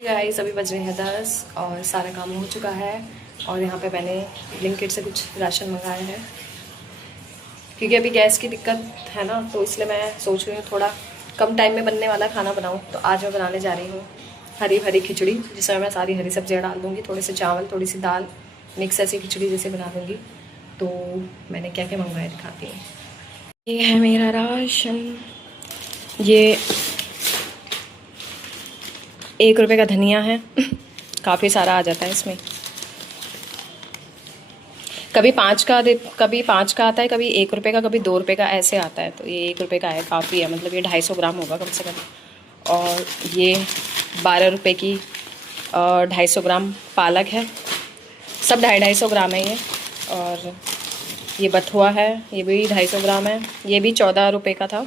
Guys अभी बज रहे हैं 10 और सारा काम हो चुका है। और यहाँ पे मैंने ब्लिंकिट से कुछ राशन मंगाया है क्योंकि अभी गैस की दिक्कत है ना, तो इसलिए मैं सोच रही हूँ थोड़ा कम टाइम में बनने वाला खाना बनाऊँ। तो आज मैं बनाने जा रही हूँ हरी भरी खिचड़ी, जिसमें मैं सारी हरी सब्जियाँ डाल दूँगी, थोड़े से चावल, थोड़ी सी दाल, मिक्स ऐसी खिचड़ी जैसे बना दूँगी। तो मैंने क्या क्या मंगवाया दिखाती हूँ। ये है मेरा राशन। ये 1 रुपये का धनिया है काफ़ी सारा आ जाता है इसमें। कभी 5 का आता है, कभी 1 रुपये का, कभी 2 रुपये का, ऐसे आता है। तो ये 1 रुपये का है, काफ़ी है, मतलब ये 250 ग्राम होगा कम से कम। और ये 12 रुपये की 250 ग्राम पालक है। सब 250 ग्राम है ये। और ये बथुआ है, ये भी 250 ग्राम है। ये भी 14 रुपये का था।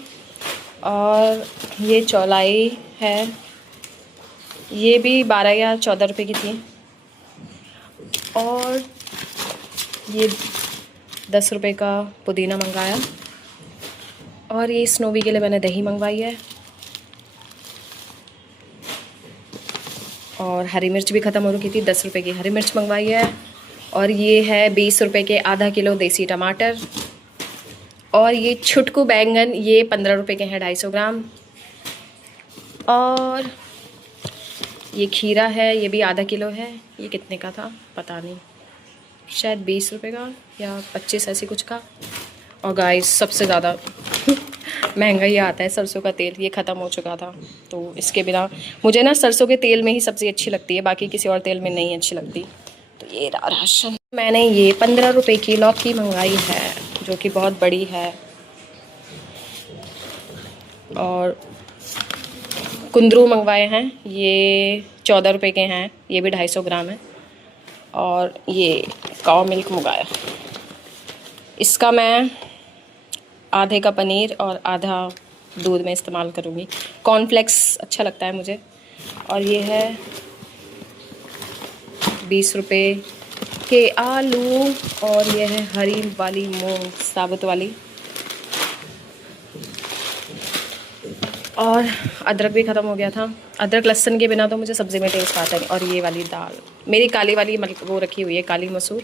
और ये चौलाई है, ये भी 12 या 14 रुपये की थी। और ये 10 रुपये का पुदीना मंगाया। और ये स्नोवी के लिए मैंने दही मंगवाई है। और हरी मिर्च भी ख़त्म हो रखी थी, 10 रुपये की हरी मिर्च मंगवाई है। और ये है 20 रुपये के आधा किलो देसी टमाटर। और ये छुटकू बैंगन, ये 15 रुपये के हैं 250 ग्राम। और ये खीरा है, ये भी आधा किलो है। ये कितने का था पता नहीं, शायद 20 रुपये का या 25 ऐसे कुछ का। और गाइस सबसे ज़्यादा महंगा ये आता है सरसों का तेल, ये ख़त्म हो चुका था। तो इसके बिना मुझे ना सरसों के तेल में ही सब्ज़ी अच्छी लगती है, बाकी किसी और तेल में नहीं अच्छी लगती। तो ये राशन मैंने ये 15 रुपये की लौकी मंगाई है, जो कि बहुत बड़ी है। और कुंदरू मंगवाए हैं, ये 14 रुपये के हैं, ये भी 250 ग्राम है। और ये काऊ मिल्क मंगाया, इसका मैं आधे का पनीर और आधा दूध में इस्तेमाल करूँगी। कॉर्नफ्लेक्स अच्छा लगता है मुझे। और ये है 20 रुपये के आलू। और ये है हरी वाली मूंग, साबुत वाली। और अदरक भी ख़त्म हो गया था। अदरक लहसुन के बिना तो मुझे सब्ज़ी में टेस्ट आता नहीं। और ये वाली दाल मेरी काली वाली वो रखी हुई है, काली मसूर,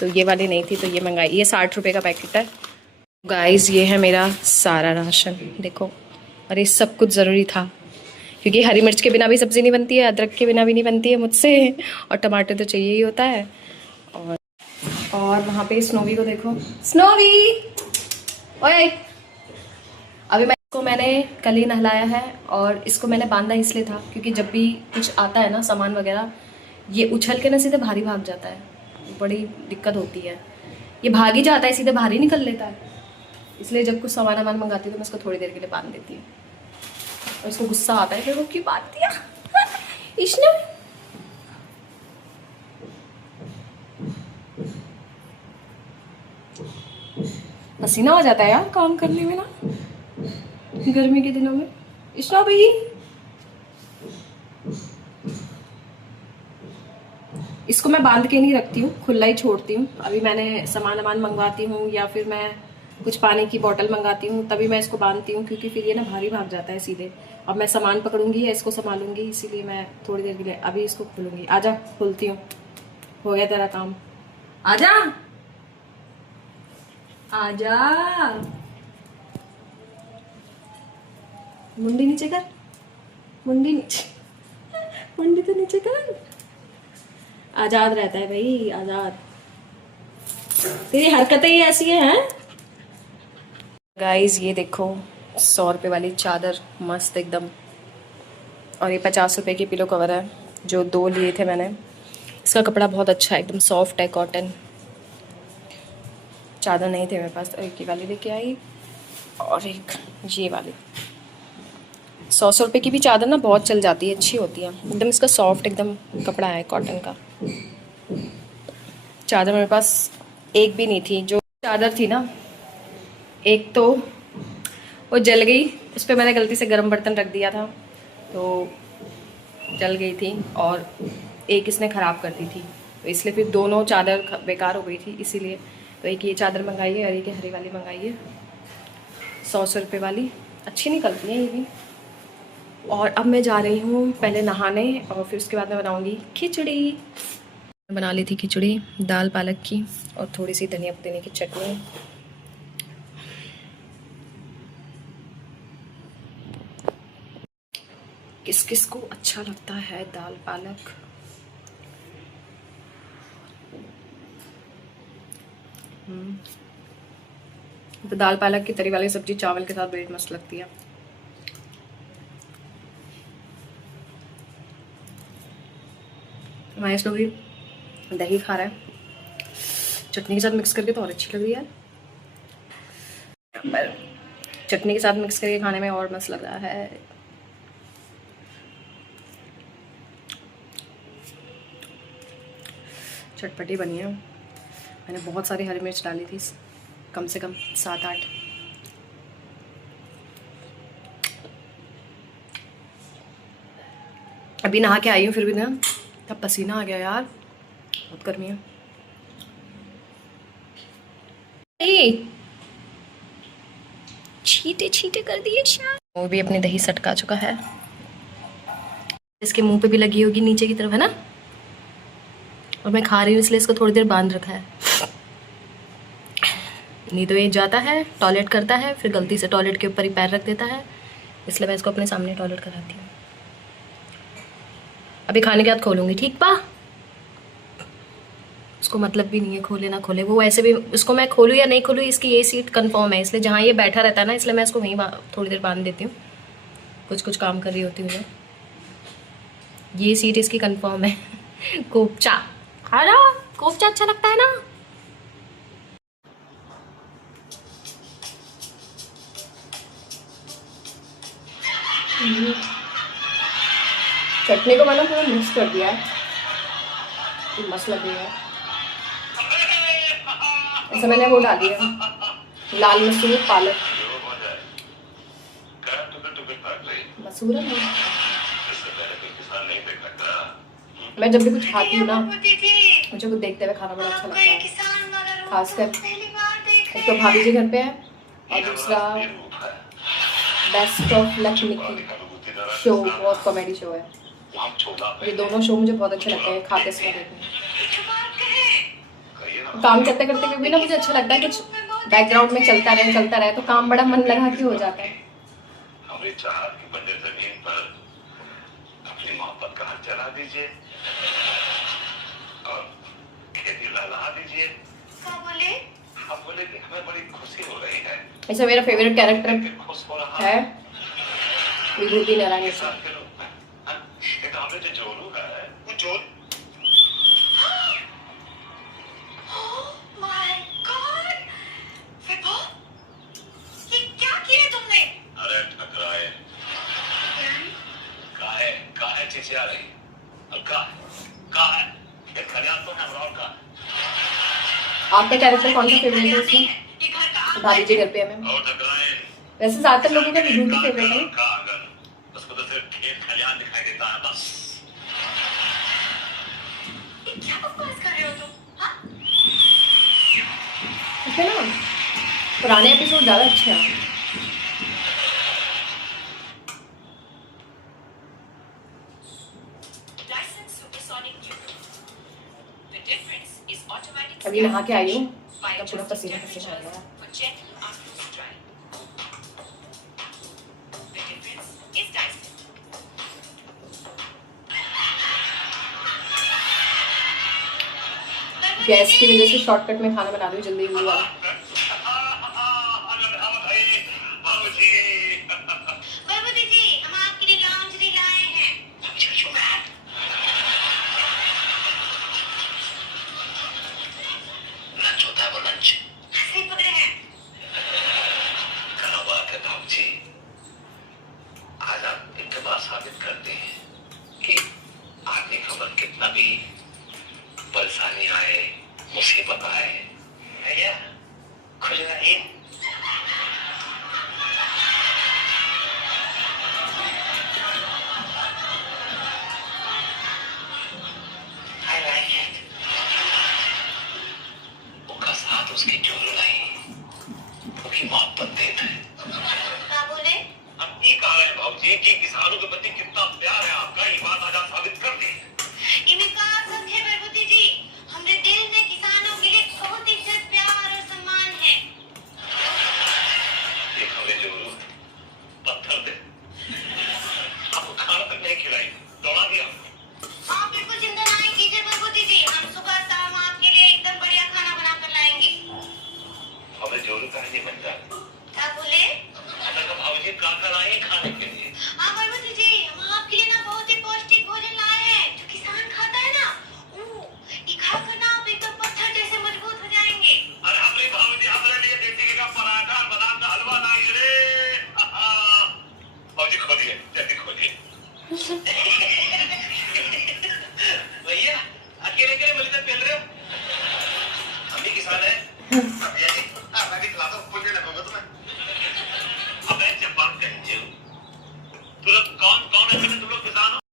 तो ये वाली नहीं थी तो ये मंगाई। ये 60 रुपये का पैकेट है। गाइस ये है मेरा सारा राशन, देखो। और ये सब कुछ ज़रूरी था क्योंकि हरी मिर्च के बिना भी सब्ज़ी नहीं बनती है, अदरक के बिना भी नहीं बनती है मुझसे, और टमाटर तो चाहिए ही होता है। और वहाँ पे स्नोवी को देखो, स्नोवी ओए। अभी मैंने कल ही नहलाया है। और इसको मैंने बांधा इसलिए था क्योंकि जब भी कुछ आता है ना सामान वगैरह, ये उछल के ना सीधे बाहर ही भाग जाता है, बड़ी दिक्कत होती है। ये भाग ही जाता है, सीधे बाहर ही निकल लेता है। इसलिए जब कुछ सामान मंगाती हूँ तो मैं इसको थोड़ी देर के लिए बांध देती हूँ। और इसको गुस्सा आता है कि वो क्यों बांध दिया इसने। पसीना आ जाता है यार काम करने में ना, गर्मी के दिनों में। इश्ना भाई, इसको मैं बांध के नहीं रखती हूँ, खुला ही छोड़ती हूँ। अभी मैंने सामान मंगवाती हूँ या फिर मैं कुछ पानी की बोतल मंगाती हूँ, तभी मैं इसको बांधती हूँ, क्योंकि फिर ये ना भारी भाग जाता है सीधे। अब मैं सामान पकड़ूंगी या इसको संभालूंगी, इसीलिए मैं थोड़ी देर के लिए अभी इसको खोलूंगी। आजा, खुलती हूँ, हो गया तेरा काम। आजा आजा, मुंडी नीचे कर, मुंडी नीचे, मुंडी तो नीचे कर। आजाद रहता है भाई, आजाद। तेरी हरकतें ही ऐसी हैं। गाइस ये देखो 100 रुपये वाली चादर, मस्त एकदम। और ये 50 रुपये की पिलो कवर है, जो 2 लिए थे मैंने। इसका कपड़ा बहुत अच्छा है, एकदम सॉफ्ट है, कॉटन। चादर नहीं थे मेरे पास तो एक ही वाली लेके आई। और एक ये वाली 100 रुपये की भी चादर ना बहुत चल जाती है, अच्छी होती है एकदम। इसका सॉफ्ट एकदम कपड़ा है, कॉटन का। चादर मेरे पास एक भी नहीं थी। जो चादर थी ना, एक तो वो जल गई, उस पर मैंने गलती से गर्म बर्तन रख दिया था तो जल गई थी। और एक इसने ख़राब कर दी थी, तो इसलिए फिर दोनों चादर बेकार हो गई थी। इसीलिए तो एक ये चादर मंगाई है और एक हरी वाली मंगाई है, 100 रुपये वाली। अच्छी निकलती है ये भी। और अब मैं जा रही हूँ पहले नहाने और फिर उसके बाद मैं बनाऊँगी खिचड़ी। मैं बना ली थी खिचड़ी दाल पालक की और थोड़ी सी धनिया पुदीने की चटनी। किस किस को अच्छा लगता है दाल पालक? तो दाल पालक की तरी वाली सब्जी चावल के साथ बड़ी मस्त लगती है। महेश लोग भी दही खा रहा है चटनी के साथ मिक्स करके, तो और अच्छी लग रही है। पर चटनी के साथ मिक्स करके खाने में और मस्त लग रहा है। चटपटी बनी है। मैंने बहुत सारी हरी मिर्च डाली थी, कम से कम 7-8। अभी नहा के आई हूँ फिर भी ना तब पसीना आ गया यार, बहुत गर्मी है। छींटे छींटे कर दिए शायद। वो भी अपनी दही सटका चुका है, इसके मुंह पे भी लगी होगी नीचे की तरफ, है ना। और मैं खा रही हूँ इसलिए इसको थोड़ी देर बांध रखा है, नहीं तो ये जाता है टॉयलेट करता है फिर गलती से टॉयलेट के ऊपर ही पैर रख देता है, इसलिए मैं इसको अपने सामने टॉयलेट कराती हूँ। अभी खाने के बाद खोलूँगी, ठीक पा। उसको मतलब भी नहीं है खोले ना खोले, वो ऐसे भी उसको मैं खोलूँ या नहीं खोलूँ इसकी ये सीट कंफर्म है, इसलिए जहाँ ये बैठा रहता है ना, इसलिए मैं इसको वहीं थोड़ी देर बांध देती हूँ, कुछ काम कर रही होती हूँ मैं। ये सीट इसकी कंफर्म है। कोफ्ता खा रहा, कोफ्ता अच्छा लगता है ना। चटनी को मैंने पूरा मिक्स कर दिया है, मस्त लग रही है। ऐसा मैंने वो डाली है लाल मसूर पालक, मसूर है ना। मैं जब भी कुछ खाती हूँ ना मुझे कुछ देखते हुए खाना बड़ा अच्छा लगता है, खासकर एक तो भाभी जी घर पे है और दूसरा best of luck Nikki show, बहुत कॉमेडी शो है। ये दोनों शो मुझे बहुत अच्छे लगते हैं खाते समय देखने। काम करते करते भी ना मुझे अच्छा लगता है कुछ बैकग्राउंड में चलता रहे तो काम बड़ा मन लगा के हो जाता है। हमें चाहत की बंजर जमीन पर अपनी मोहब्बत का हाथ चला दीजिए और खेती लहला दीजिए। आप बोले कि हमें बड़ी खुशी हो रही है। ऐसा मेरा फेवरेट कैरेक्टर है विभूति नारायण मिश्रा। ये तो हमने जो जोरू का है वो जोर। आ रही और कहाँ है ये खलियान तो हमराव का। आपका कैरेक्टर कौन सा फेवरेट है इसमें? भाभी जी घर पे है। मैं वैसे ज्यादातर लोगों का विभूति फेवरेट है। उसको तो सिर्फ खेत खलियान दिखाई देता है बस। क्या बकवास कर रहे हो तुम? ठीक है ना, पुराने एपिसोड ज्यादा अच्छे हैं। अभी नहा के आई हूँ, पूरा पसीना पसीना आ गया। गैस की वजह से शॉर्टकट में खाना बना रही हूँ जल्दी जल्दी वाला। आज आप इनके पास साबित करते हैं कि आदमी खबर कितना भी परेशानी आए मुसीबत आए भैया खुश रहिए। उसका साथ उसकी जोड़ नहीं उसकी मोहब्बत देता है। अब ये कहा है भाजी कि किसानों के प्रति अब ये